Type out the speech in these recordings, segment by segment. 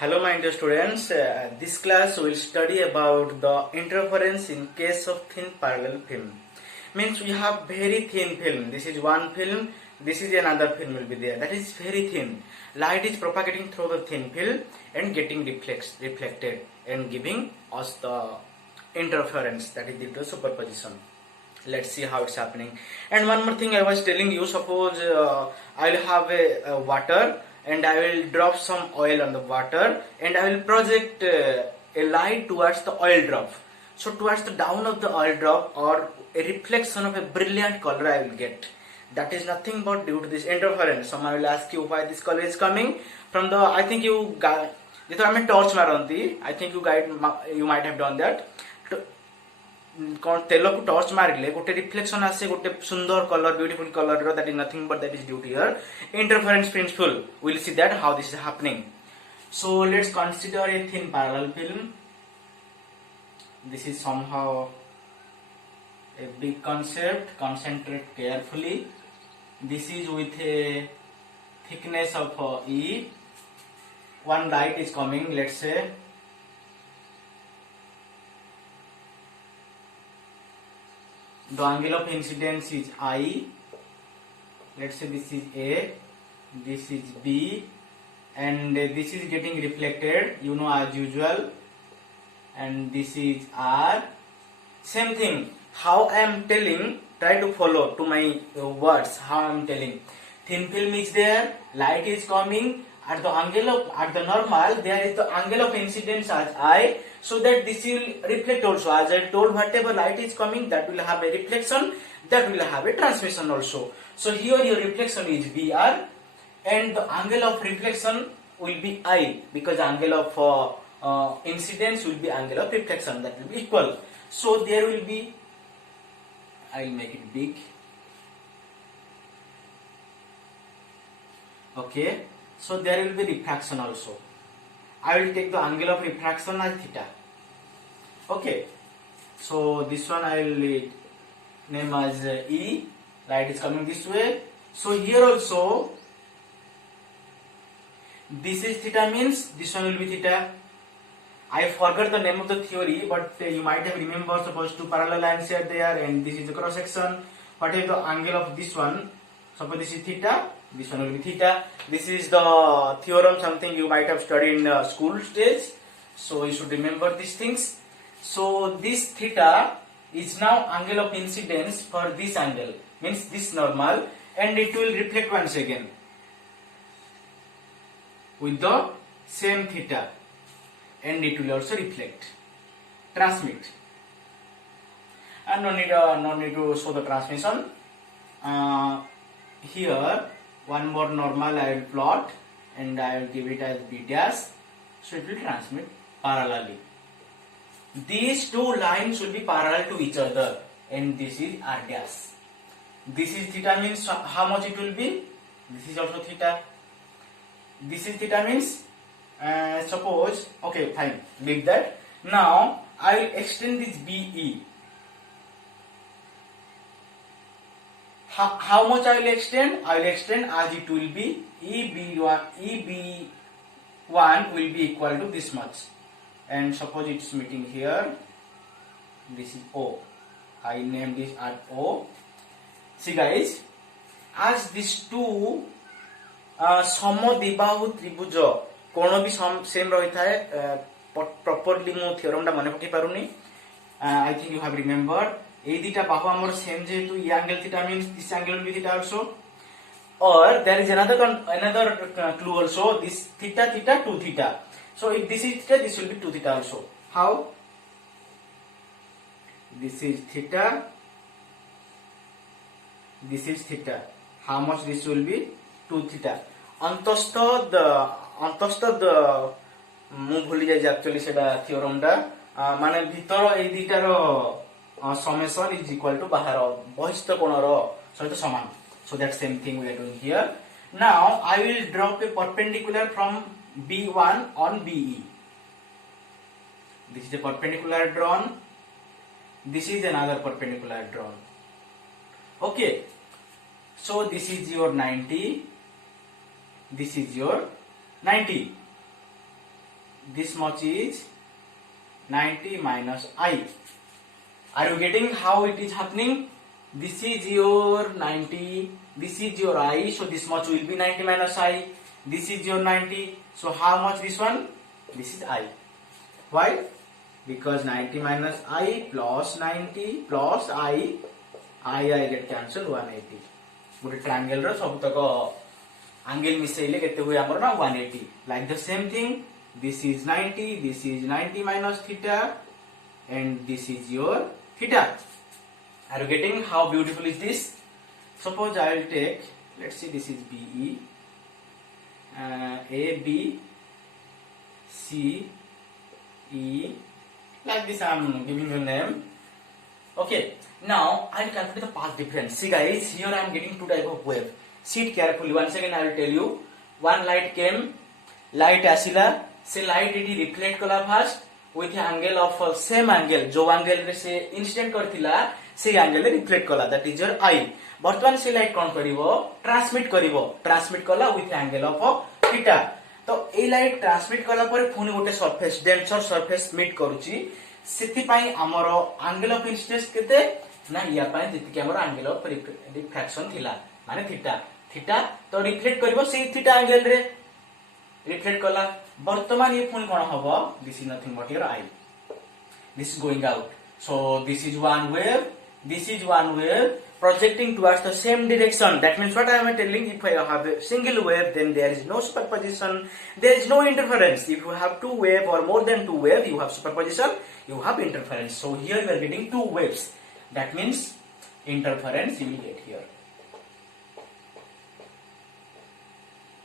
Hello my dear students, this class will study about the interference in case of thin parallel film. Means we have very thin film, this is one film, this is another film will be there, that is very thin. Light is propagating through the thin film and getting reflected and giving us the interference, that is due to superposition. Let's see how it's happening. And one more thing I was telling you, suppose I will have a water and I will drop some oil on the water and I will project a light towards the oil drop. So towards the down of the oil drop or a reflection of a brilliant color I will get. That is nothing but due to this interference. Someone will ask you why this color is coming from the, I think you guys, torch maranti, I think you might have done that. तेल को torch मारिले गोटे reflection आसे गोटे सुंदर colour beautiful colour that is nothing but that is due to your interference principle we will see that how this is happening so let's consider a thin parallel film this is somehow a big concept, concentrate carefully. This is with a thickness of E. One light is coming, let's say the angle of incidence is I. Let's say this is A, this is B, and this is getting reflected, you know, as usual, and this is R. Same thing, how I am telling, try to follow to my words, how I am telling. Thin film is there, light is coming, at the normal there is the angle of incidence as I, so that this will reflect also. As I told, whatever light is coming, that will have a reflection, that will have a transmission also. So here your reflection is BR and the angle of reflection will be I, because angle of incidence will be angle of reflection, that will be equal. So there will be, I will make it big. Okay, so there will be refraction also. I will take the angle of refraction as theta. Okay, so this one I will name as E. Light is coming this way. So here also, this is theta, means this one will be theta. I forgot the name of the theory, but you might have remembered. Suppose two parallel lines are there and this is the cross section. What is the angle of this one? Suppose this is theta, this one will be theta. This is the theorem, something you might have studied in school stage. So you should remember these things. So this theta is now angle of incidence for this angle, means this normal, and it will reflect once again with the same theta, and it will also reflect, transmit. And no need to show the transmission. Here one more normal I will plot and I will give it as B dash, so it will transmit parallelly. These two lines will be parallel to each other, and this is R dash. This is theta, means how much it will be? This is also theta. This is theta, means suppose, okay fine, leave that. Now I will extend this BE. How much I will extend? I will extend as it will be EB1 will be equal to this much, and suppose it's meeting here, this is O. I name this as O. See guys, as these two समद्विबाहु त्रिभुज कोण भी same रही थाए, properly मु theorem टा मने पकई पारुनी. I think you have remembered. এই দুইটা বাহু আমার সেম, যেহেতু এই angle theta means this angle will be theta also. Or there is another clue also, this theta 2 theta. So if this is theta, this will be 2 theta also. How? This is theta, this is theta. How much this will be? 2 theta. অন্তস্থ ମୁଁ ଭୁଲି ଯାଇଛି actually ସେଟା থিওরমটা, মানে ভিতর এই দুইটার summation is equal to bahar বহিস্থ কোণর সহিত সমান. So that same thing we are doing here. Now I will drop a perpendicular from B1 on BE. This is a perpendicular drawn, this is another perpendicular drawn. Okay, so this is your 90, this is your 90. this much is 90 minus I. Are you getting how it is happening? This is your 90, this is your I, so this much will be 90 minus I. This is your 90, so how much this one? This is I. Why? Because 90 minus I plus 90 plus I get cancelled 180. But triangle ro sabutako angle misaile kete huye amar na 180. Like the same thing, this is 90, this is 90 minus theta, and this is your theta. Are you getting how beautiful is this? Suppose I will take, let's see, this is BE, A, B, C, E, like this I am giving you name. Okay, now I will calculate the path difference. See guys, here I am getting two type of wave. See it carefully. Once again I will tell you. One light came, light asila, se light it reflect kala first with the angle of same angle, jo angle re se incident karthila, se angle re reflect kala, that is your I. Bartman se light kon karibo, transmit kala with the angle of theta. तो ए light transmit कला पर पुनी गोटे surface denser surface meet करूची सेति पई हमरो angle of incidence केते ना या पई जति के हमरो एंगल ऑफ रिफ्रैक्शन थिला माने थीटा तो रिफ्लेक्ट करबो सेही थीटा एंगल रे रिफ्लेक्ट कला वर्तमान ये पुनी कोन हबो this is nothing but your I this is going out so this is one wave projecting towards the same direction. That means what I am telling, if I have a single wave, then there is no superposition, there is no interference. If you have two wave or more than two wave, you have superposition, you have interference. So here you are getting two waves. That means interference you will get here.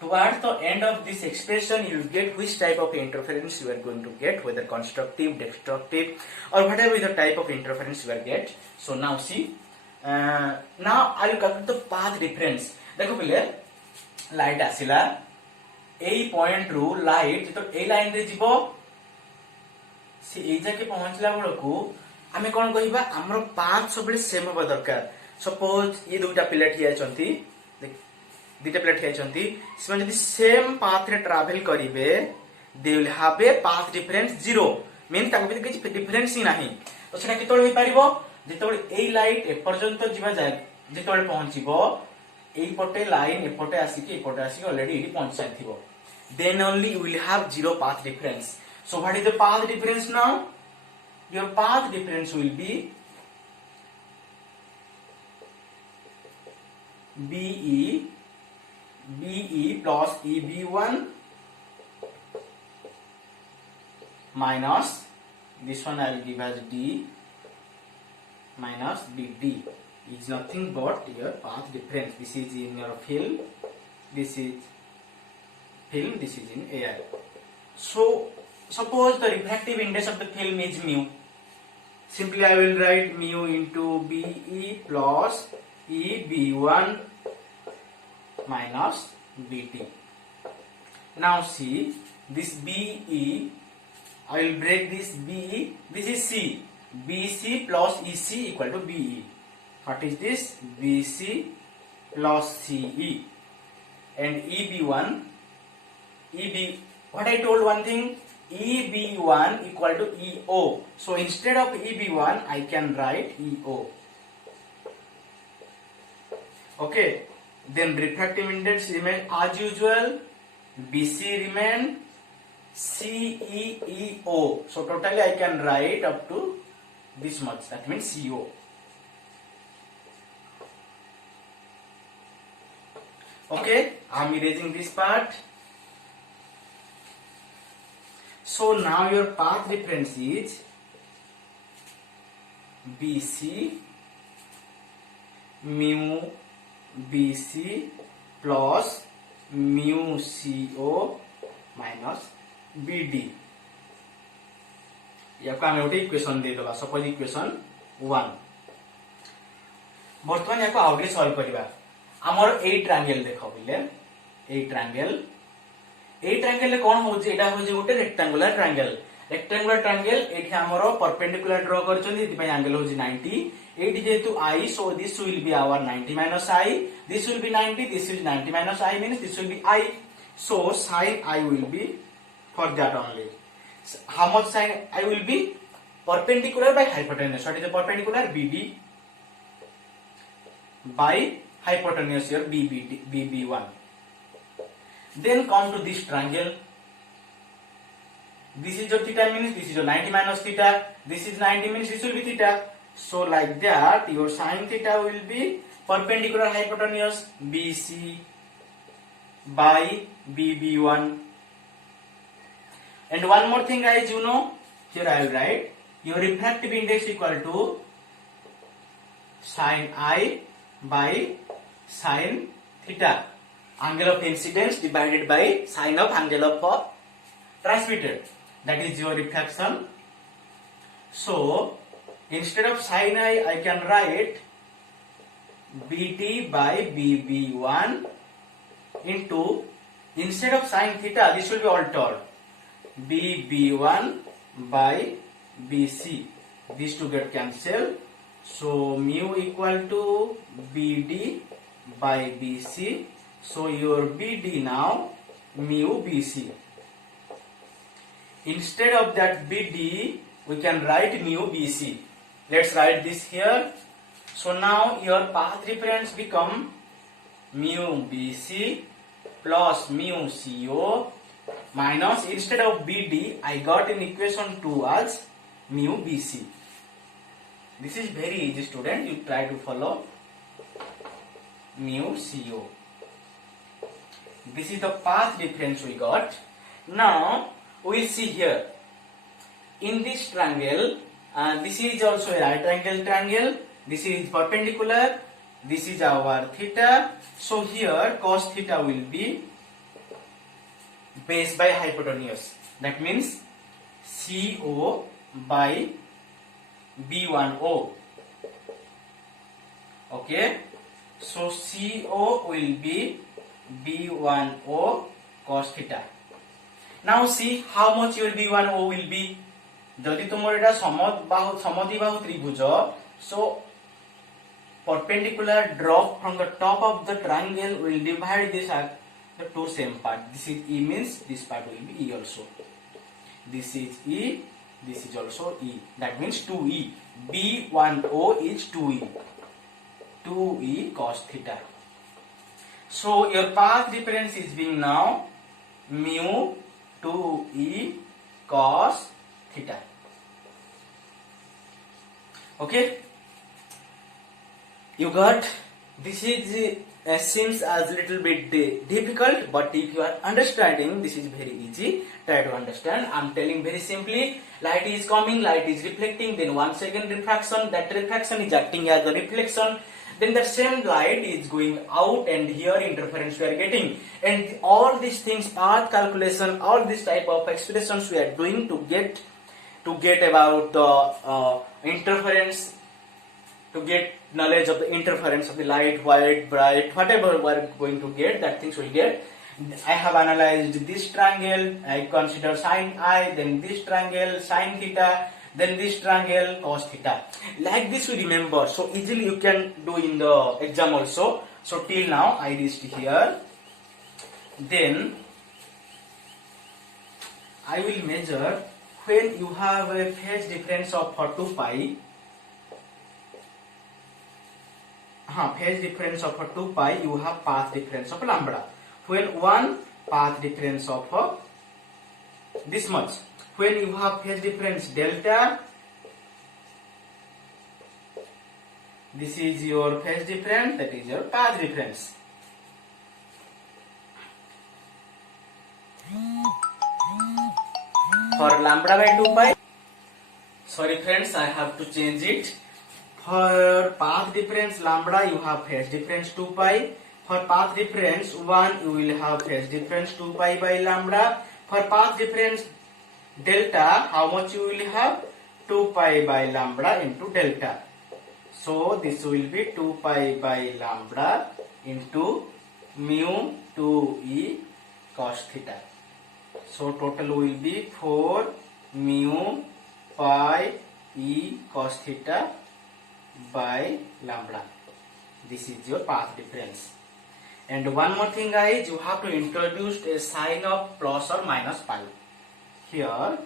Towards the end of this expression, you will get which type of interference you are going to get, whether constructive, destructive, or whatever the type of interference you will get. So now see. Now I will calculate the path difference. देखो पहले light आसिला ए point रु light तो ए line रे जीवो से ए जाके पहुंचला बेलकू आमे कोन कहिबा हमरो पाथ सबले सेम होबा दरकार. सपोज ये दुटा प्लेट हिया चंती दुटा प्लेट हिया चंती से जदी सेम पाथ रे ट्रैवल करिवे they will have a path difference 0 mean ताको भी किछ डिफरेंस ही नाही. तो सेटा केतोल होई परिबो जेतोले ए लाइट ए पर्यंत जीवा जाय जेतोले पहुंचीबो ए पटे लाइन ए पटे आसी ऑलरेडी इडी पहुंच जायथिबो then only you will have zero path difference. So what is the path difference now? Your path difference will be BE plus EB1 minus this one I will give as D minus BD is nothing but your path difference. This is in your film, this is in air. So suppose the refractive index of the film is mu. Simply I will write mu into BE plus EB1 minus BT. Now see this BE, I will break this BE, this is C. BC plus EC equal to BE. What is this? BC plus CE. And EB1, what I told one thing, EB1 equal to EO. So instead of EB1, I can write EO. Okay. Then refractive index remain as usual. BC remain CEEO. So totally I can write up to this much, that means CO. Okay, I am erasing this part. So now your path difference is BC mu BC plus mu CO minus BD. याको आमे ओटे equation दे दबा. Suppose equation 1. वर्तमान याको outlay solve करिबा. हमर ए triangle देखो बिले ए ट्रायंगल ले कोन होजे एटा होजे गोटे रेक्टेंगुलर ट्रायंगल एठी हमर परपेंडिकुलर ड्रा करचोंदी दिपय एंगल होजे 90. एठी जेतु I, so this will be our 90 minus I, this will be 90, this is 90 minus I means this will be I. So sin I will be for that only. How much sine I will be? Perpendicular by hypotenuse. What is the perpendicular? BD by hypotenuse here, BB1. Then come to this triangle. This is your theta, means this is your 90 minus theta. This is 90, means this will be theta. So like that, your sine theta will be perpendicular hypotenuse BC by BB1. And one more thing, guys, you know, here I will write your refractive index equal to sine I by sine theta, angle of incidence divided by sine of angle of transmitted. That is your refraction. So instead of sine I can write BT by BB1 into, instead of sine theta, this will be altered, BB1 by BC. These two get cancelled. So mu equal to BD by BC. So your BD now mu BC. Instead of that BD, we can write mu BC. Let's write this here. So now your path reference become mu BC plus mu CO minus, instead of BD, I got in equation 2 as mu BC. This is very easy, student. You try to follow. Mu CO. This is the path difference we got. Now we will see here. In this triangle, this is also a right angle triangle. This is perpendicular. This is our theta. So here cos theta will be base by hypotenuse. That means CO by B1O. Okay. So CO will be B1O cos theta. Now see how much your B1O will be. যদি তোমার এটা সমদ্বিবাহু ত্রিভুজ, so perpendicular drop from the top of the triangle will divide this at the two same part. This is E, means this part will be E also. This is E, this is also E. That means 2E. B1O is 2E. 2E cos theta. So your path difference is being now mu 2E cos theta. Okay, you got. This is seems as little bit difficult, but if you are understanding, this is very easy. Try to understand. I'm telling very simply. Light is coming, light is reflecting, then 1 second refraction. That refraction is acting as a reflection. Then the same light is going out, and here interference we are getting. And all these things, path calculation, all this type of expressions we are doing to get about the interference, to get knowledge of the interference of the light, white, bright, whatever we are going to get, that things we get. I have analyzed this triangle, I consider sine I, then this triangle sine theta, then this triangle cos theta. Like this we remember, so easily you can do in the exam also. So till now I reached here. Then I will measure when you have a phase difference of 2 pi. Phase difference of 2 pi, you have path difference of lambda. When one path difference of this much, when you have phase difference delta, this is your phase difference, that is your path difference. For lambda by 2 pi, sorry friends, I have to change it. For path difference lambda, you have phase difference 2 pi. For path difference 1, you will have phase difference 2 pi by lambda. For path difference delta, how much you will have? 2 pi by lambda into delta. So this will be 2 pi by lambda into mu 2e cos theta. So total will be 4 mu pi e cos theta by lambda. This is your path difference. And one more thing, guys, you have to introduce a sign of plus or minus pi. Here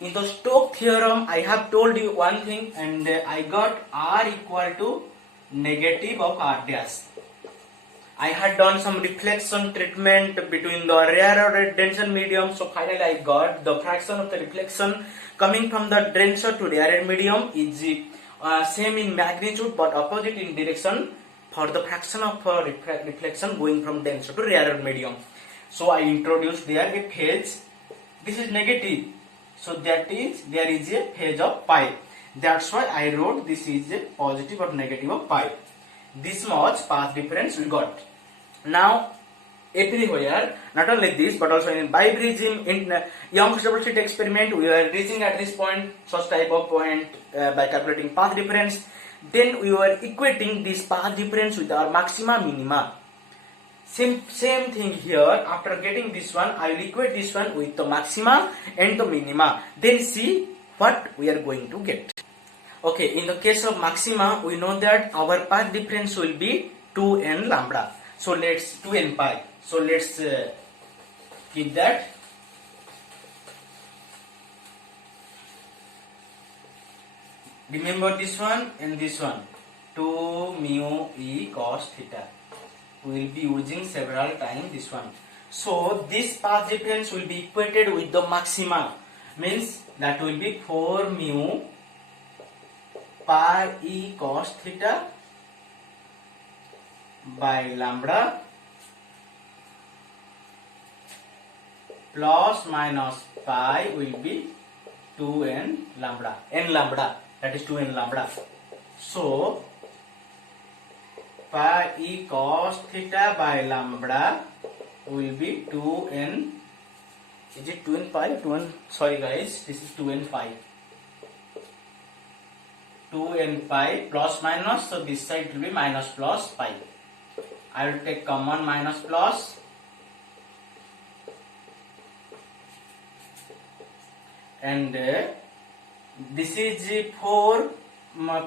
In the Stokes theorem, I have told you one thing, and I got R equal to negative of R dash. I had done some reflection treatment between the rarer and denser medium, so finally I got the fraction of the reflection coming from the denser to rarer medium is same in magnitude but opposite in direction for the fraction of reflection going from denser to rarer medium. So I introduced there a phase. This is negative, so that is there is a phase of pi. That's why I wrote this is a positive or negative of pi. This much path difference we got. Now everywhere, not only this but also in biprism, in Young's double slit experiment, we were reaching at this point such type of point by calculating path difference. Then we were equating this path difference with our maxima minima. Same thing here. After getting this one, I will equate this one with the maxima and the minima. Then see what we are going to get. Okay, in the case of maxima, we know that our path difference will be 2n lambda. So let's 2n pi. So let's keep that. Remember this one and this one. 2 mu e cos theta. We will be using several times this one. So this path difference will be equated with the maxima. Means that will be 4 mu pi e cos theta by lambda plus minus pi will be 2n lambda. N lambda, that is 2n lambda. So pi e cos theta by lambda will be 2n. Is it 2n pi? 2n. Sorry guys, this is 2n pi. 2n pi plus minus, so this side will be minus plus pi. I will take common minus plus. And this is 4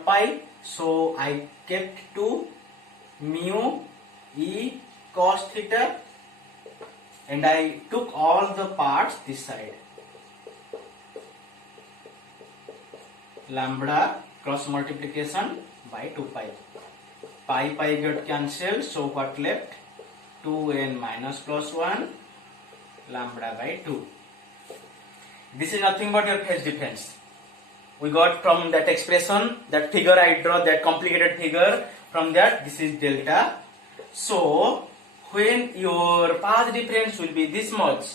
pi, so I kept 2 mu e cos theta and I took all the parts this side. Lambda cross multiplication by 2 pi. Pi got cancelled, so what left? 2n minus plus 1 lambda by 2. This is nothing but your phase difference. We got from that expression, that figure I draw, that complicated figure, from that this is delta. So when your path difference will be this much,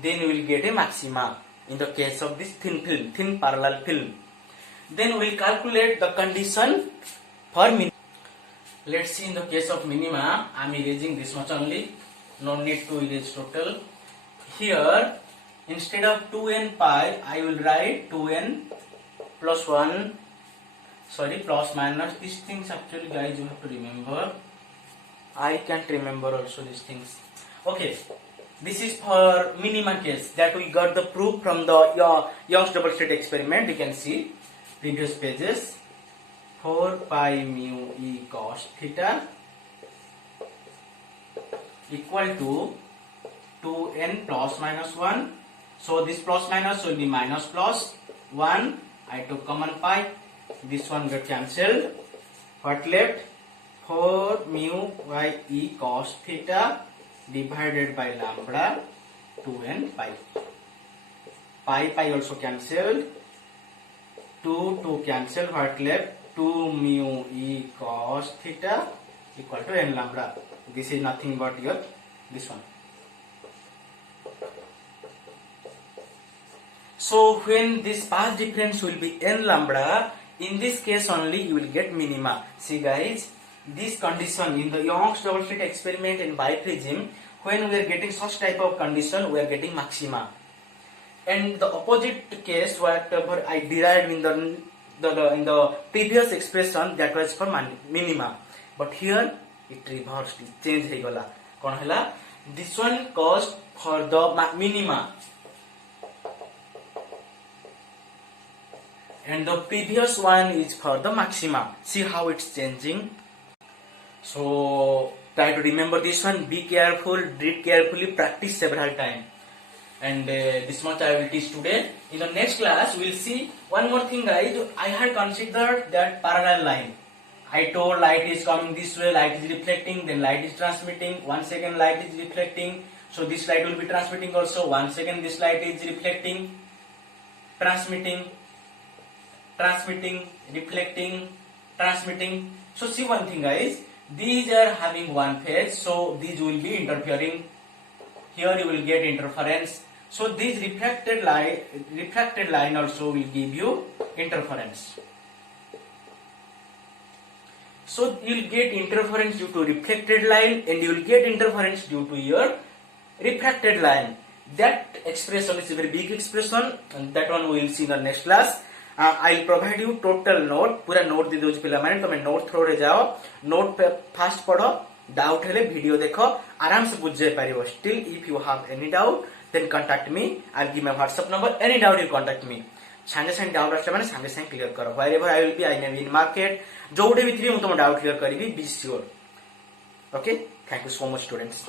then you will get a maxima in the case of this thin film, thin parallel film. Then we will calculate the condition for minima. Let's see in the case of minima, I am erasing this much only, no need to erase total. Here instead of 2n pi, I will write 2n plus 1, sorry, plus minus. These things actually guys you have to remember. I can't remember also these things. Okay, this is for minima case that we got the proof from the Young's double slit experiment. You can see previous pages. 4 pi mu e cos theta equal to 2n plus minus 1. So this plus minus will be minus plus 1. I took common pi. This one got cancelled. What left? 4 mu by e cos theta divided by lambda 2n pi. Pi also cancelled. 2 cancel. What left? 2 mu e cos theta equal to n lambda. This is nothing but your this one. So when this path difference will be n lambda, in this case only you will get minima. See guys, this condition in the Young's double slit experiment in biprism, when we are getting such type of condition, we are getting maxima. And the opposite case, whatever I derived in the previous expression, that was for minima. But here it reversed, it changed ହେଇଗଲା. कौन हैला? This one caused for the minima, and the previous one is for the maxima. See how it's changing. So try to remember this one. Be careful, read carefully, practice several times. and this much I will teach today. In the next class we will see one more thing, guys. I had considered that parallel line. I told light is coming this way, light is reflecting, then light is transmitting. 1 second light is reflecting, so this light will be transmitting also. 1 second this light is reflecting, transmitting, reflecting, transmitting. So see one thing, guys, these are having one phase, so these will be interfering. Here you will get interference. So this refracted line also will give you interference. So you will get interference due to reflected line, and you will get interference due to your refracted line. That expression is a very big expression, and that one we will see in the next class. I will provide you total note, पूरा note दे दूँ पिला माने तुम्हें note throw रे जाओ, note पे fast पढ़ो, doubt हेले video देखो, आराम से बुझ जाए पारिबो. Still if you have any doubt, then contact me. I'll give my WhatsApp number. Any doubt you contact me. Sange Sange doubt आछे माने सांगे सांगे clear करो. Wherever I will be, I may be in market. जोड़े भी three मु तुम doubt clear करी भी, be sure. Okay, thank you so much, students.